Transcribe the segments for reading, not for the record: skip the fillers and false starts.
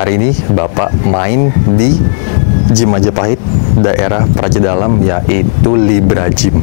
Hari ini Bapak main di Gym Majapahit, daerah Praja Dalam, yaitu Libra Gym.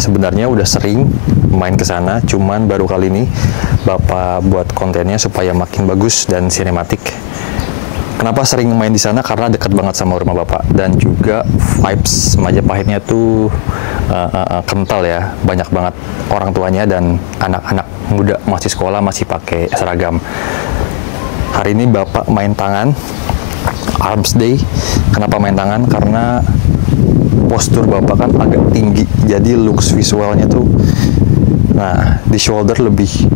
Sebenarnya udah sering main ke sana, cuman baru kali ini Bapak buat kontennya supaya makin bagus dan sinematik. Kenapa sering main di sana? Karena dekat banget sama rumah Bapak, dan juga vibes Majapahitnya tuh kental ya. Banyak banget orang tuanya dan anak-anak muda masih sekolah masih pakai seragam. Hari ini Bapak main tangan, arms day. Kenapa main tangan? Karena postur Bapak kan agak tinggi, jadi looks visualnya tuh, nah di shoulder lebih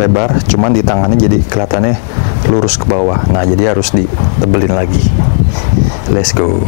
lebar, cuman di tangannya jadi kelihatannya lurus ke bawah. Nah jadi harus ditebelin lagi. Let's go.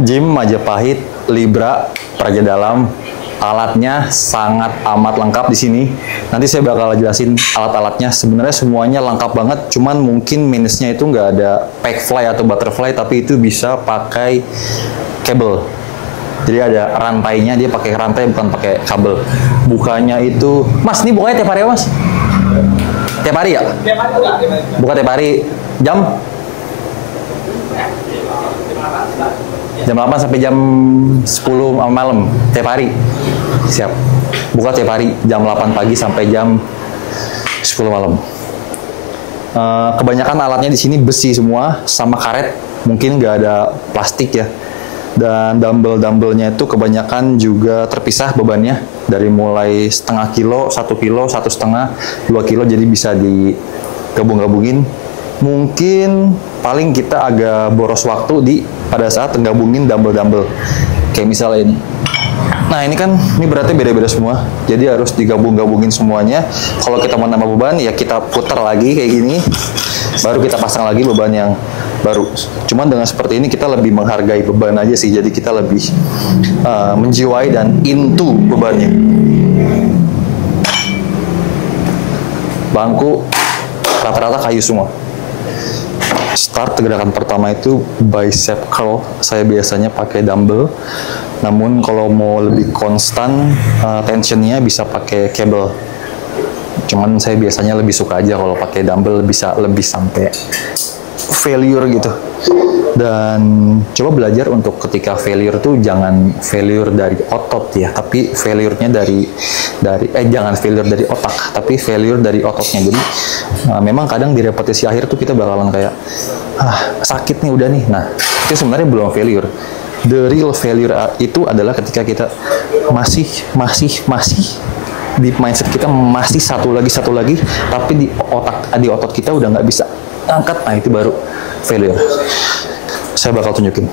Gym Majapahit Libra Praja Dalam, alatnya sangat amat lengkap di sini. Nanti saya bakal jelasin alat-alatnya. Sebenarnya semuanya lengkap banget, cuman mungkin minusnya itu nggak ada pack fly atau butterfly, tapi itu bisa pakai kabel. Jadi ada rantainya, dia pakai rantai bukan pakai kabel. Bukanya itu, Mas, ini bukanya tiap hari ya, Mas? Tiap hari ya? Buka tiap hari. Jam 8 sampai jam 10 malam, tiap hari. Siap. Buka tiap hari, jam 8 pagi sampai jam 10 malam. Kebanyakan alatnya di sini besi semua, sama karet. Mungkin nggak ada plastik ya. Dan dumbbell-dumbbellnya itu kebanyakan juga terpisah bebannya. Dari mulai setengah kilo, 1 kilo, 1,5, 2 kilo, jadi bisa digabung-gabungin. Mungkin paling kita agak boros waktu pada saat menggabungin dumbbell-dumbbell. Kayak misalnya ini. Nah ini kan, ini beratnya beda-beda semua. Jadi harus digabung-gabungin semuanya. Kalau kita mau nambah beban, ya kita putar lagi kayak gini. Baru kita pasang lagi beban yang baru. Cuman dengan seperti ini kita lebih menghargai beban aja sih. Jadi kita lebih menjiwai dan into bebannya. Bangku rata-rata kayu semua. Start gerakan pertama itu bicep curl. Saya biasanya pakai dumbbell. Namun kalau mau lebih konstan tensionnya bisa pakai kabel. Cuman saya biasanya lebih suka aja kalau pakai dumbbell, bisa lebih sampai failure gitu. Dan coba belajar untuk ketika failure tuh jangan failure dari otot ya, tapi failure-nya jangan failure dari otak, tapi failure dari ototnya. Jadi memang kadang di repetisi akhir tuh kita bakalan kayak sakit nih udah nih. Nah, itu sebenarnya belum failure. The real failure itu adalah ketika kita masih di mindset kita masih satu lagi, tapi di otot kita udah nggak bisa angkat. Nah, itu baru failure. Saya bakal tunjukin.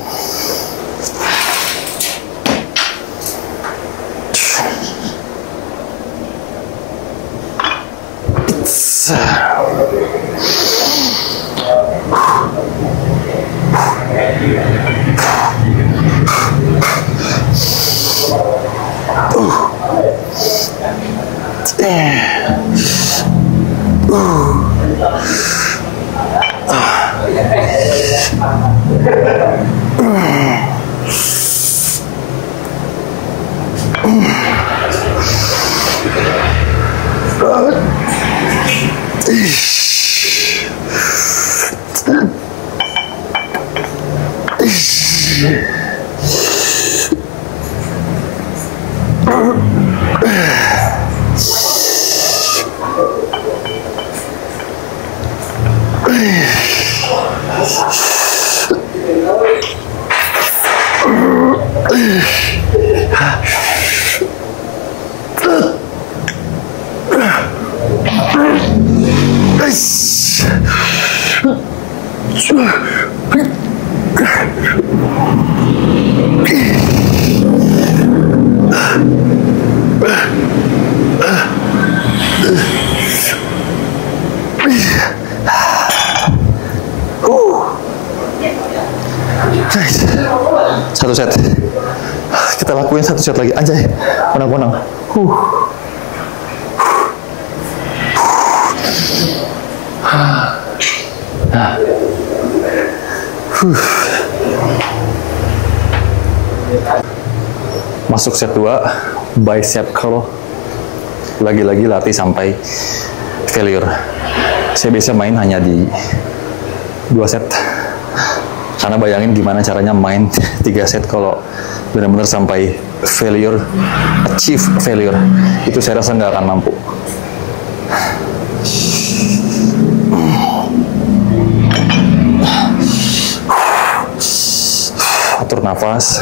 Satu set. Kita lakuin satu set lagi. Anjay, menang-menang. Masuk set 2, bicep curl. Lagi-lagi latih sampai failure. Saya biasa main hanya di 2 set. Karena bayangin gimana caranya main 3 set kalau benar-benar sampai failure, achieve failure. Itu saya rasa nggak akan mampu. Atur nafas.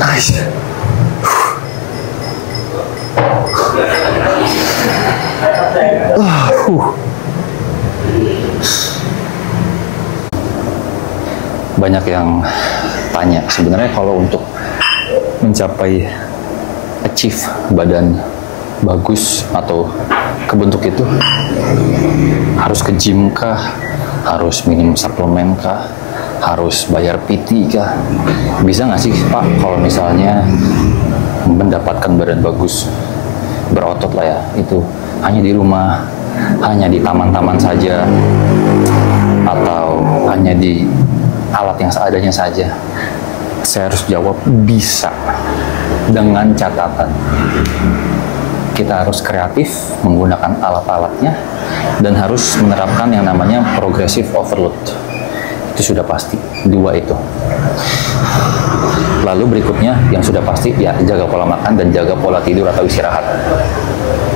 Nice. Banyak yang tanya, sebenarnya kalau untuk mencapai achieve badan bagus atau kebentuk itu harus ke gym kah, harus minum suplemen kah, harus bayar PT kah? Bisa nggak sih Pak kalau misalnya mendapatkan badan bagus, berotot lah ya, itu hanya di rumah, hanya di taman-taman saja, atau hanya di alat yang seadanya saja? Saya harus jawab bisa, dengan catatan kita harus kreatif menggunakan alat-alatnya dan harus menerapkan yang namanya progressive overload. Itu sudah pasti, 2 itu. Lalu berikutnya yang sudah pasti ya jaga pola makan dan jaga pola tidur atau istirahat.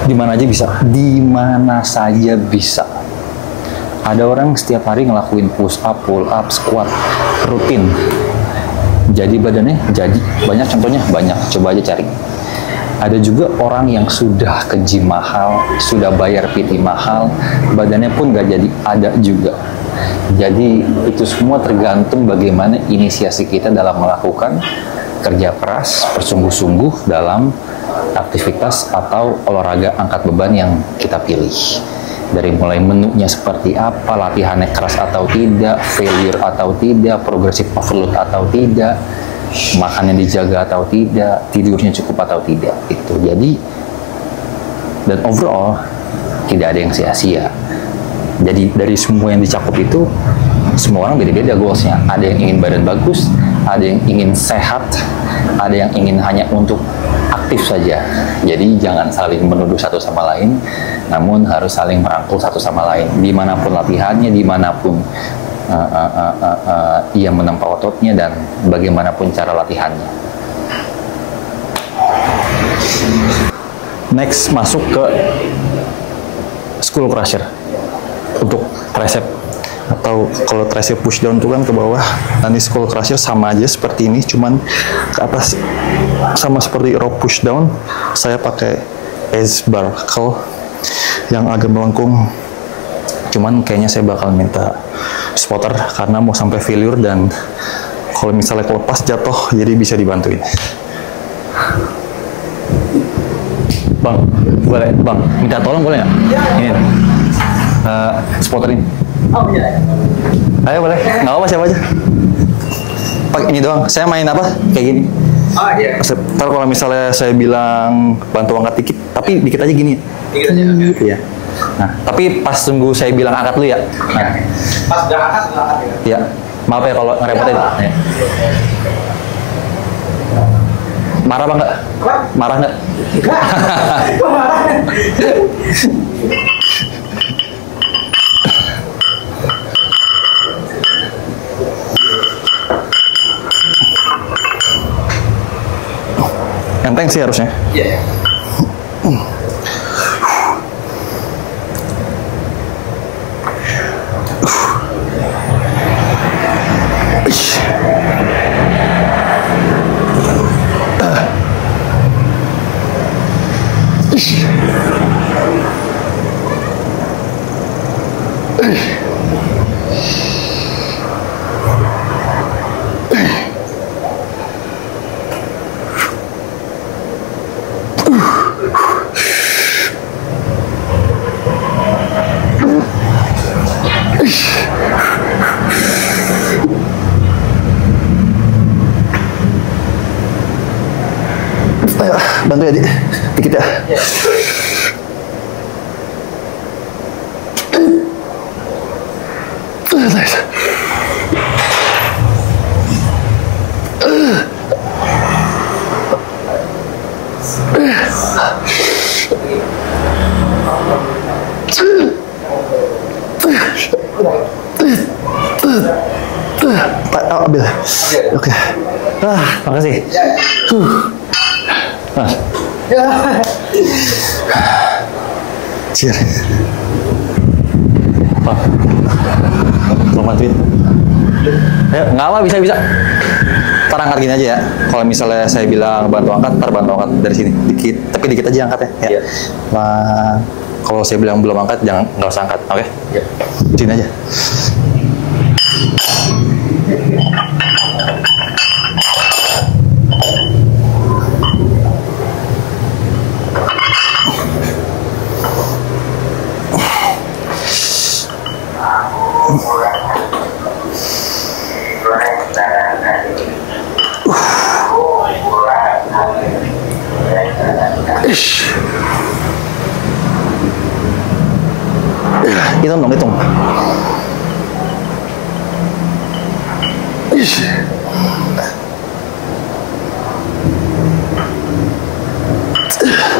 Di mana aja bisa, di mana saja bisa. Ada orang setiap hari ngelakuin push up, pull up, squat rutin. Jadi badannya jadi, banyak contohnya, banyak, coba aja cari. Ada juga orang yang sudah ke gym mahal, sudah bayar PT mahal, badannya pun nggak jadi, ada juga. Jadi itu semua tergantung bagaimana inisiasi kita dalam melakukan kerja keras, bersungguh-sungguh dalam aktivitas atau olahraga angkat beban yang kita pilih. Dari mulai menunya seperti apa, latihannya keras atau tidak, failure atau tidak, progressive overload atau tidak, makannya dijaga atau tidak, tidurnya cukup atau tidak. Itu jadi, dan overall tidak ada yang sia-sia. Jadi dari semua yang dicakup itu, semua orang beda-beda goalsnya. Ada yang ingin badan bagus, ada yang ingin sehat, ada yang ingin hanya untuk aktif saja. Jadi jangan saling menuduh satu sama lain, namun harus saling merangkul satu sama lain. Dimanapun latihannya, dimanapun ia menempa ototnya, dan bagaimanapun cara latihannya. Next, masuk ke skull crusher untuk tricep, atau kalau tricep push down itu kan ke bawah. Ini skull crusher sama aja seperti ini, cuman ke atas. Sama seperti rope push down, saya pakai ace bar curl yang agak melengkung. Cuman kayaknya saya bakal minta spotter karena mau sampai failure, dan kalau misalnya lepas jatuh jadi bisa dibantuin. Bang, boleh bang, minta tolong boleh nggak? Ini spotterin. Oh iya. Ayo boleh, nggak apa siapa aja. Pakai ini doang. Saya main apa? Kayak gini. Oh iya. Ntar kalau misalnya saya bilang bantu angkat dikit, tapi dikit aja gini. Dikit aja. Gitu ya. Nah, tapi pas tunggu saya bilang angkat dulu ya. Nah. Pas udah angkat ya. Ya, maaf ya kalau ngerepotin. Ya. Marah bang nggak? Apa? Marah nggak? Kok marah? Enteng sih harusnya. Iya. Ayo, bantu ya, Dik. Dikit ya. Nice. Ambil. Oke. Makasih. Cheer. Pak, mau bantuin? Ayo, nggak apa, bisa. Ntar angkat gini aja ya. Kalau misalnya saya bilang bantu angkat, ntar bantu angkat dari sini. Dikit, tapi dikit aja angkat ya. Iya. Nah, kalau saya bilang belum angkat, nggak usah angkat, oke? Iya. Sini aja. Hitung dong, hitung.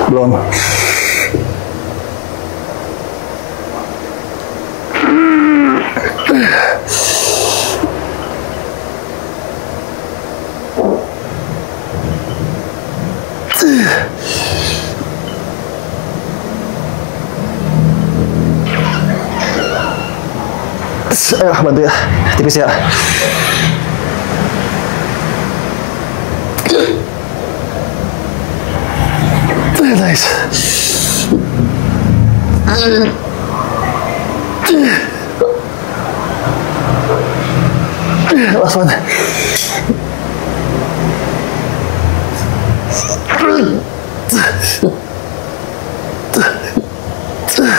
Belum. Ayo bantu ya, tipis ya. Nice. Last one.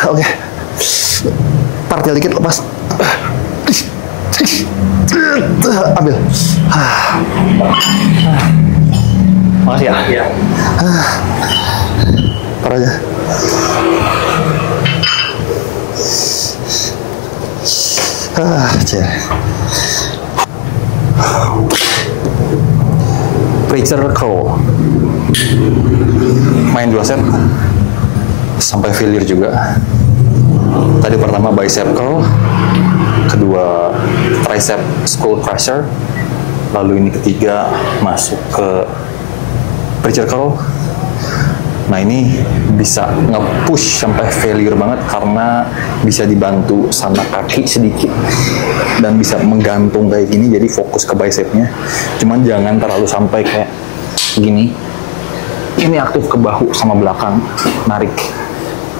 Oke. Partil dikit lepas. Ambil. Makasih ya. Iya. Taruh aja. Cie. Preacher curl. Main 2 set sampai failure juga. Tadi pertama bicep curl, kedua tricep skull crusher, lalu ini ketiga masuk ke preacher curl. Nah ini bisa nge-push sampai failure banget karena bisa dibantu sama kaki sedikit dan bisa menggantung kayak gini, jadi fokus ke bicepnya. Cuman jangan terlalu sampai kayak gini. Ini aktif ke bahu sama belakang, narik.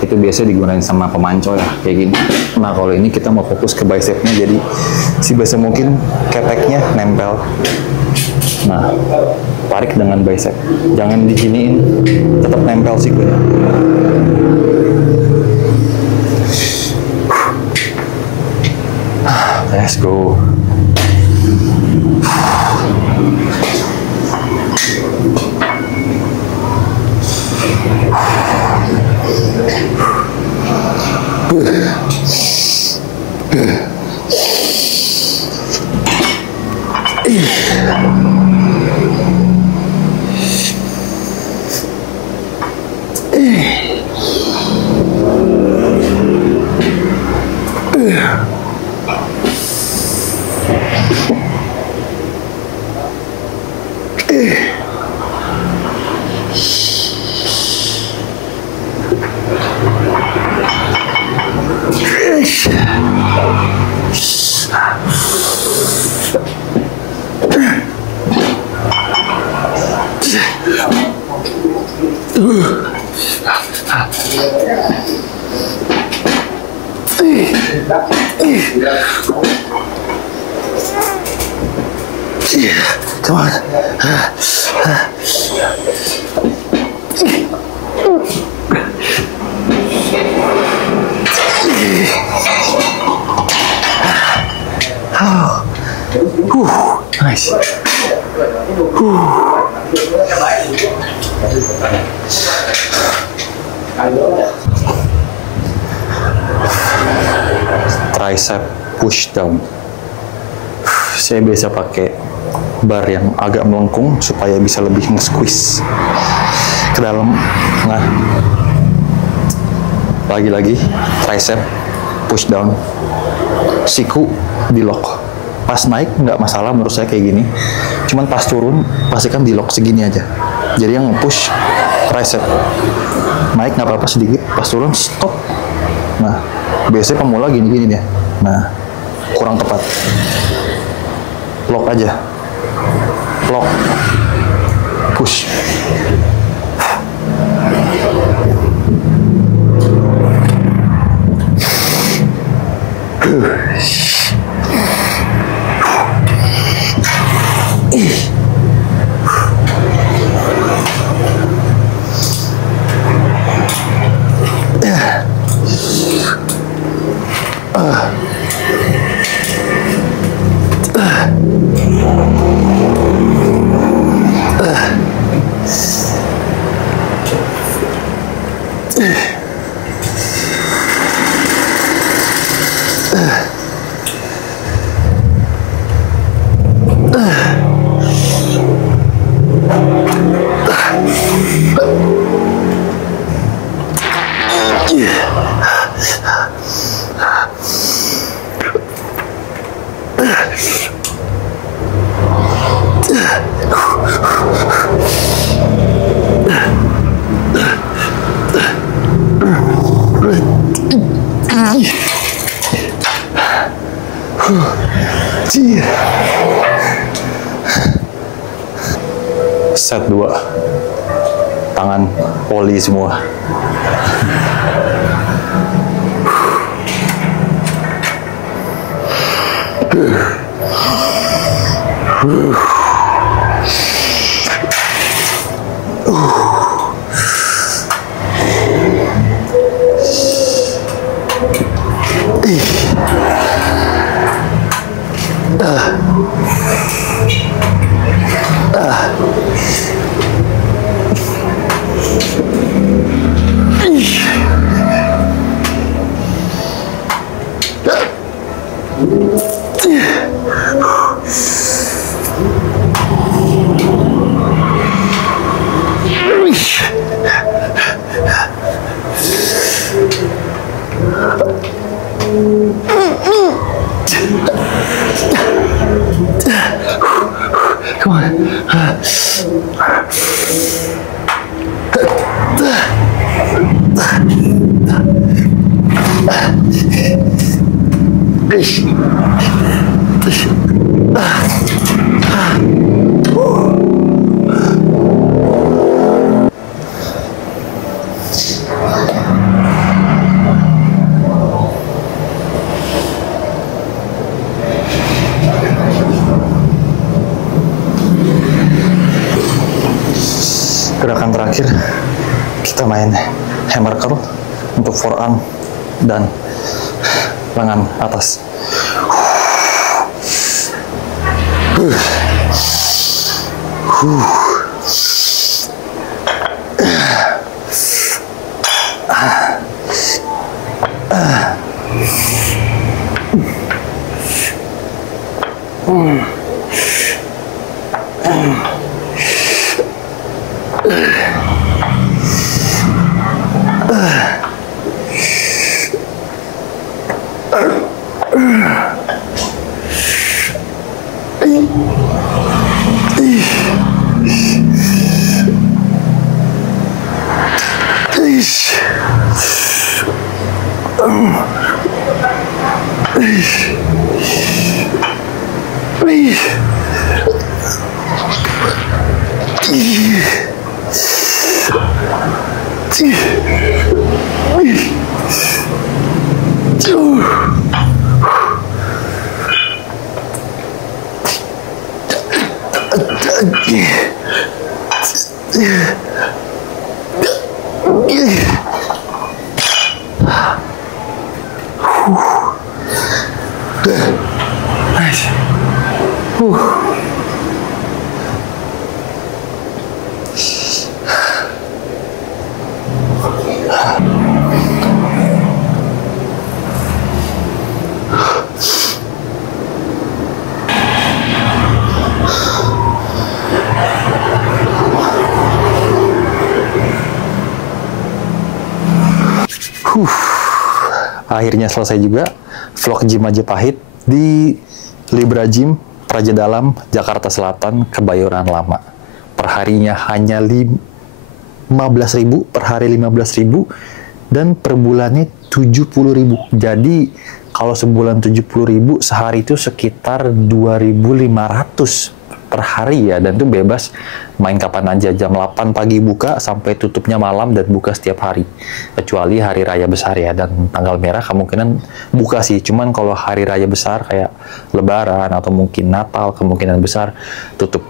itu biasa digunakan sama pemancol ya, kayak gini. Nah kalau ini kita mau fokus ke bicepnya, jadi sebisa mungkin kepeknya nempel. Nah, tarik dengan bicep, jangan diginiin, tetap nempel sikunya. Let's go. Come on. Nice. Tricep push down. Saya biasa pakai bar yang agak melengkung supaya bisa lebih nge-squeeze ke dalam. Nah, lagi-lagi tricep push down, siku di lock. Pas naik nggak masalah menurut saya kayak gini, cuman pas turun pastikan di lock segini aja. Jadi yang push tricep, naik nggak apa-apa sedikit, pas turun stop. Nah, biasanya pemula gini-gini dia. Nah, kurang tepat. Lock aja, lock, push. Set 2, tangan poli semua. Come on. terakhir kita main hammer curl untuk forearm dan lengan atas. Akhirnya selesai juga vlog gym Majapahit di Libra Gym Praja Dalam, Jakarta Selatan, Kebayoran Lama. Perharinya hanya 15.000, per hari 15.000, dan per bulannya 70.000. Jadi kalau sebulan 70.000, sehari itu sekitar 2.500 per hari ya, dan itu bebas main kapan aja. Jam 8 pagi buka sampai tutupnya malam, dan buka setiap hari kecuali hari raya besar ya, dan tanggal merah kemungkinan buka sih. Cuman kalau hari raya besar kayak Lebaran atau mungkin Natal, kemungkinan besar tutup.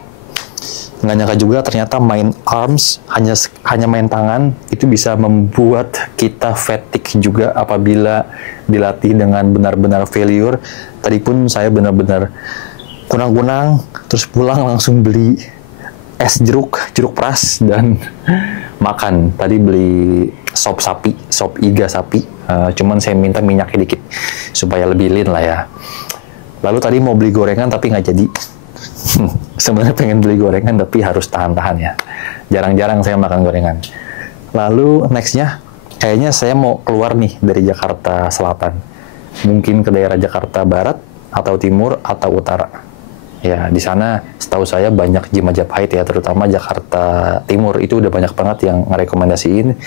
Nggak nyangka juga ternyata main arms, hanya main tangan, itu bisa membuat kita fatigue juga apabila dilatih dengan benar-benar failure. Tadi pun saya benar-benar kunang-kunang, terus pulang langsung beli es jeruk peras dan makan. Tadi beli sop iga sapi, cuman saya minta minyaknya dikit supaya lebih lean lah ya. Lalu tadi mau beli gorengan tapi nggak jadi. Sebenarnya pengen beli gorengan tapi harus tahan-tahan ya. Jarang-jarang saya makan gorengan. Lalu nextnya kayaknya saya mau keluar nih dari Jakarta Selatan, mungkin ke daerah Jakarta Barat atau Timur atau Utara. Ya, di sana setahu saya banyak gym Majapahit ya, terutama Jakarta Timur itu udah banyak banget yang ngerekomendasiin.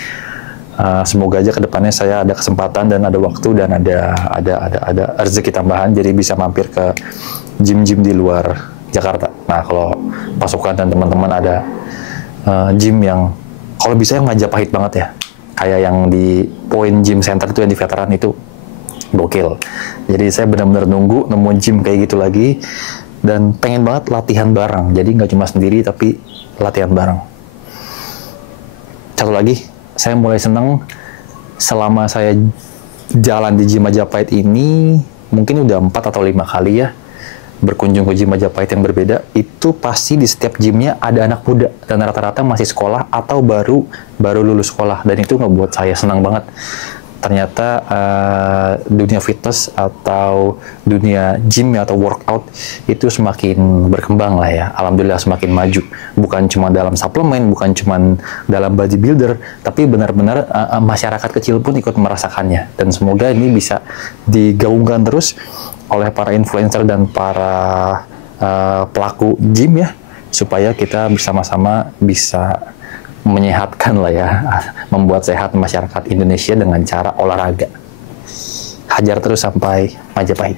Semoga aja kedepannya saya ada kesempatan dan ada waktu dan ada rezeki tambahan, jadi bisa mampir ke gym-gym di luar Jakarta. Nah, kalau pasukan dan teman-teman ada gym yang kalau bisa yang Majapahit banget ya, kayak yang di Point Gym Center itu yang di veteran itu gokil. Jadi saya benar-benar nunggu nemu gym kayak gitu lagi. Dan pengen banget latihan bareng, jadi nggak cuma sendiri tapi latihan bareng. Satu lagi, saya mulai seneng selama saya jalan di gym Majapahit ini, mungkin udah 4 atau 5 kali ya berkunjung ke gym Majapahit yang berbeda. Itu pasti di setiap gymnya ada anak muda dan rata-rata masih sekolah atau baru lulus sekolah, dan itu ngebuat saya senang banget. Ternyata dunia fitness atau dunia gym atau workout itu semakin berkembang lah ya. Alhamdulillah semakin maju. Bukan cuma dalam suplemen, bukan cuma dalam bodybuilder, tapi benar-benar masyarakat kecil pun ikut merasakannya. Dan semoga ini bisa digaungkan terus oleh para influencer dan para pelaku gym ya, supaya kita bersama-sama bisa menyehatkan lah ya, membuat sehat masyarakat Indonesia dengan cara olahraga. Hajar terus sampai Majapahit.